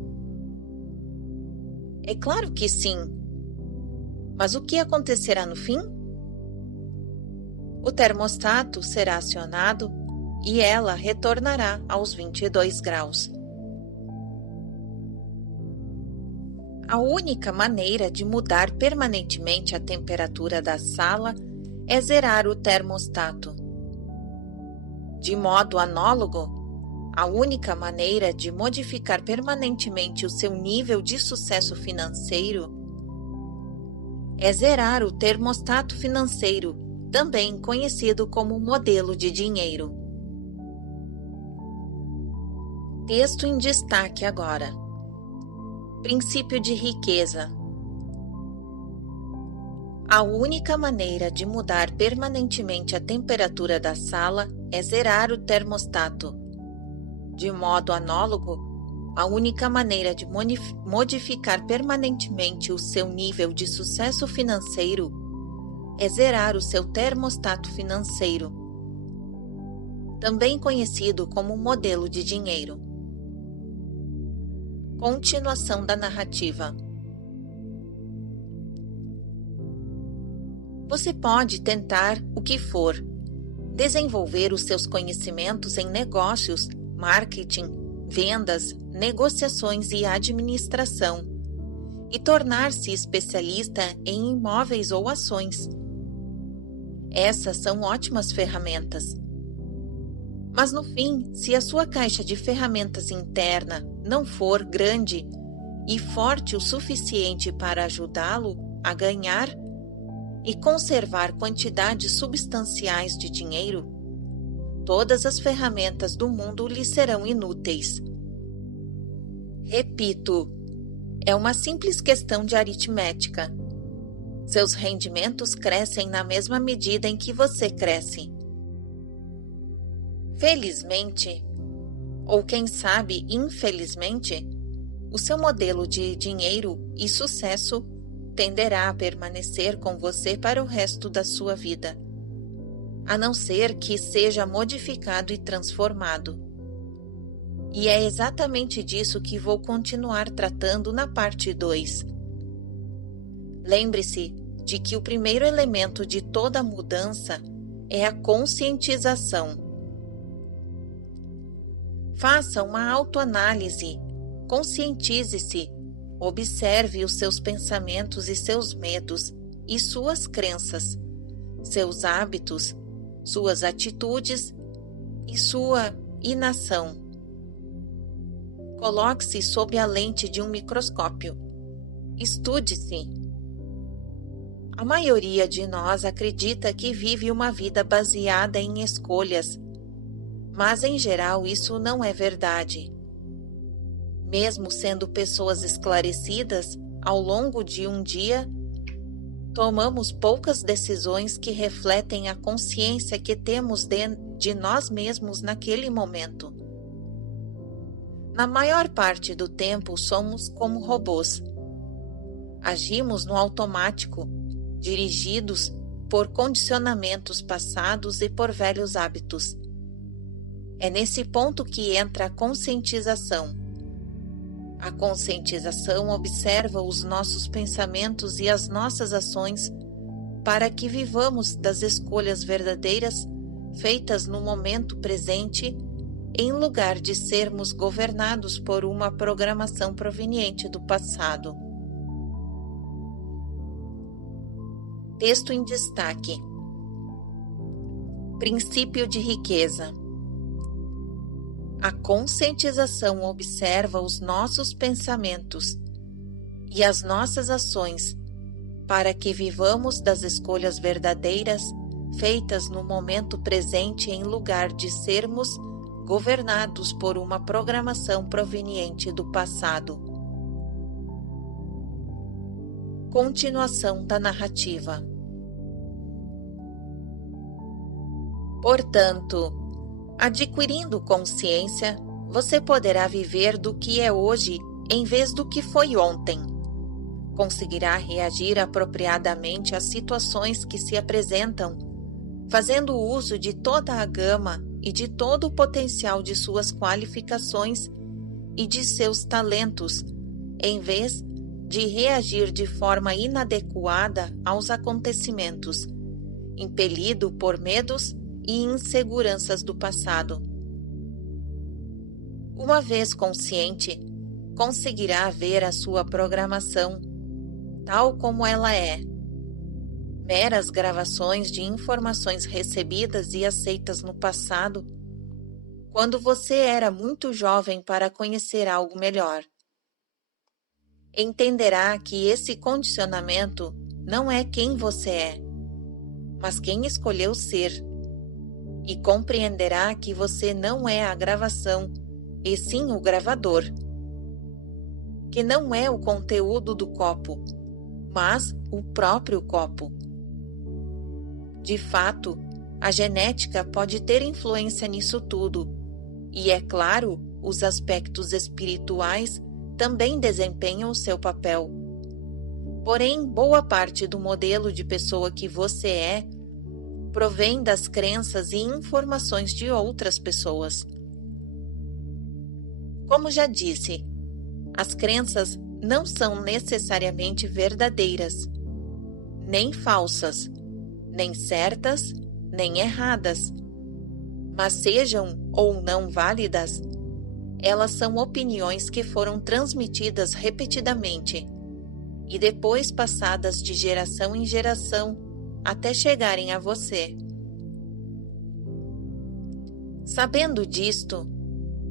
É claro que sim. Mas o que acontecerá no fim? O termostato será acionado e ela retornará aos 22 graus. A única maneira de mudar permanentemente a temperatura da sala é zerar o termostato. De modo análogo, a única maneira de modificar permanentemente o seu nível de sucesso financeiro é zerar o termostato financeiro, também conhecido como modelo de dinheiro. Texto em destaque agora. Princípio de riqueza. A única maneira de mudar permanentemente a temperatura da sala é zerar o termostato. De modo análogo, a única maneira de modificar permanentemente o seu nível de sucesso financeiro é zerar o seu termostato financeiro, também conhecido como modelo de dinheiro. Continuação da narrativa. Você pode tentar o que for, desenvolver os seus conhecimentos em negócios, marketing, vendas, negociações e administração, e tornar-se especialista em imóveis ou ações. Essas são ótimas ferramentas. Mas no fim, se a sua caixa de ferramentas interna não for grande e forte o suficiente para ajudá-lo a ganhar e conservar quantidades substanciais de dinheiro, todas as ferramentas do mundo lhe serão inúteis. Repito, é uma simples questão de aritmética. Seus rendimentos crescem na mesma medida em que você cresce. Felizmente, ou quem sabe infelizmente, o seu modelo de dinheiro e sucesso tenderá a permanecer com você para o resto da sua vida, a não ser que seja modificado e transformado. E é exatamente disso que vou continuar tratando na parte 2. Lembre-se de que o primeiro elemento de toda mudança é a conscientização. Faça uma autoanálise, conscientize-se, observe os seus pensamentos e seus medos e suas crenças, seus hábitos, suas atitudes e sua inação. Coloque-se sob a lente de um microscópio. Estude-se. A maioria de nós acredita que vive uma vida baseada em escolhas, mas em geral isso não é verdade. Mesmo sendo pessoas esclarecidas, ao longo de um dia, tomamos poucas decisões que refletem a consciência que temos de nós mesmos naquele momento. Na maior parte do tempo somos como robôs. Agimos no automático, dirigidos por condicionamentos passados e por velhos hábitos. É nesse ponto que entra a conscientização. A conscientização observa os nossos pensamentos e as nossas ações para que vivamos das escolhas verdadeiras feitas no momento presente, em lugar de sermos governados por uma programação proveniente do passado. Texto em destaque. Princípio de riqueza. A conscientização observa os nossos pensamentos e as nossas ações para que vivamos das escolhas verdadeiras feitas no momento presente em lugar de sermos governados por uma programação proveniente do passado. Continuação da narrativa. Portanto, adquirindo consciência, você poderá viver do que é hoje em vez do que foi ontem. Conseguirá reagir apropriadamente às situações que se apresentam, fazendo uso de toda a gama e de todo o potencial de suas qualificações e de seus talentos, em vez de reagir de forma inadequada aos acontecimentos, impelido por medos e inseguranças do passado. Uma vez consciente, conseguirá ver a sua programação, tal como ela é. Meras gravações de informações recebidas e aceitas no passado, quando você era muito jovem para conhecer algo melhor. Entenderá que esse condicionamento não é quem você é, mas quem escolheu ser, e compreenderá que você não é a gravação, e sim o gravador, que não é o conteúdo do copo, mas o próprio copo. De fato, a genética pode ter influência nisso tudo, e é claro, os aspectos espirituais também desempenham o seu papel. Porém, boa parte do modelo de pessoa que você é provém das crenças e informações de outras pessoas. Como já disse, as crenças não são necessariamente verdadeiras, nem falsas, nem certas, nem erradas. Mas sejam ou não válidas, elas são opiniões que foram transmitidas repetidamente e depois passadas de geração em geração até chegarem a você. Sabendo disto,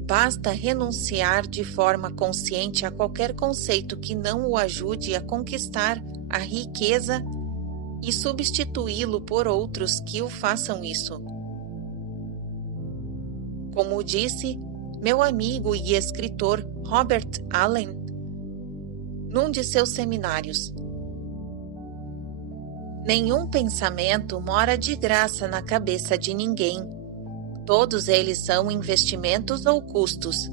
basta renunciar de forma consciente a qualquer conceito que não o ajude a conquistar a riqueza e substituí-lo por outros que o façam isso. Como disse meu amigo e escritor Robert Allen num de seus seminários, nenhum pensamento mora de graça na cabeça de ninguém. Todos eles são investimentos ou custos.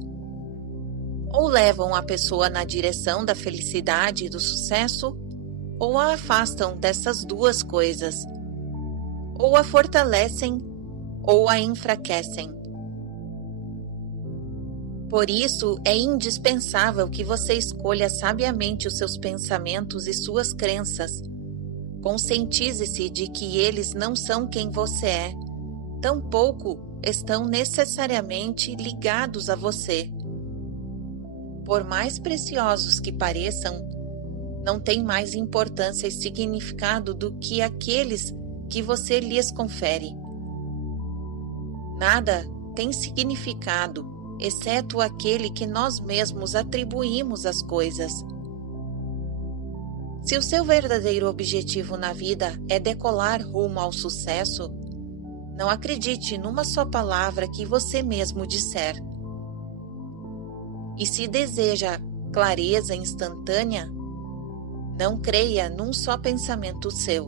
Ou levam a pessoa na direção da felicidade e do sucesso, ou a afastam dessas duas coisas. Ou a fortalecem, ou a enfraquecem. Por isso, é indispensável que você escolha sabiamente os seus pensamentos e suas crenças. Conscientize-se de que eles não são quem você é, tampouco estão necessariamente ligados a você. Por mais preciosos que pareçam, não têm mais importância e significado do que aqueles que você lhes confere. Nada tem significado, exceto aquele que nós mesmos atribuímos às coisas. Se o seu verdadeiro objetivo na vida é decolar rumo ao sucesso, não acredite numa só palavra que você mesmo disser. E se deseja clareza instantânea, não creia num só pensamento seu.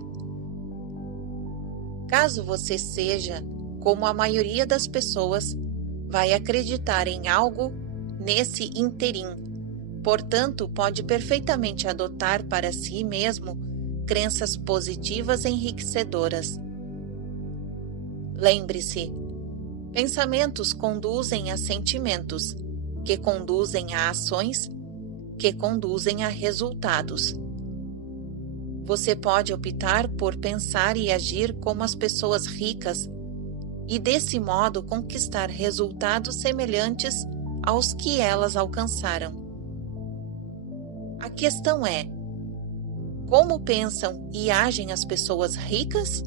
Caso você seja, como a maioria das pessoas, vai acreditar em algo nesse interim. Portanto, pode perfeitamente adotar para si mesmo crenças positivas enriquecedoras. Lembre-se, pensamentos conduzem a sentimentos, que conduzem a ações, que conduzem a resultados. Você pode optar por pensar e agir como as pessoas ricas e, desse modo, conquistar resultados semelhantes aos que elas alcançaram. A questão é: como pensam e agem as pessoas ricas?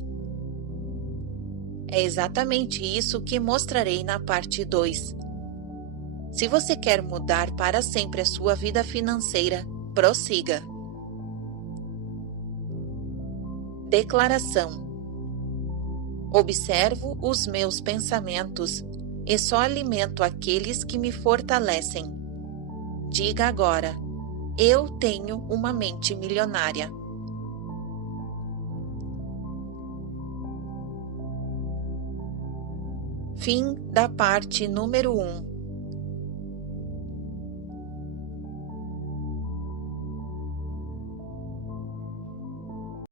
É exatamente isso que mostrarei na parte 2. Se você quer mudar para sempre a sua vida financeira, prossiga. Declaração: observo os meus pensamentos e só alimento aqueles que me fortalecem. Diga agora: eu tenho uma mente milionária. Fim da parte número 1.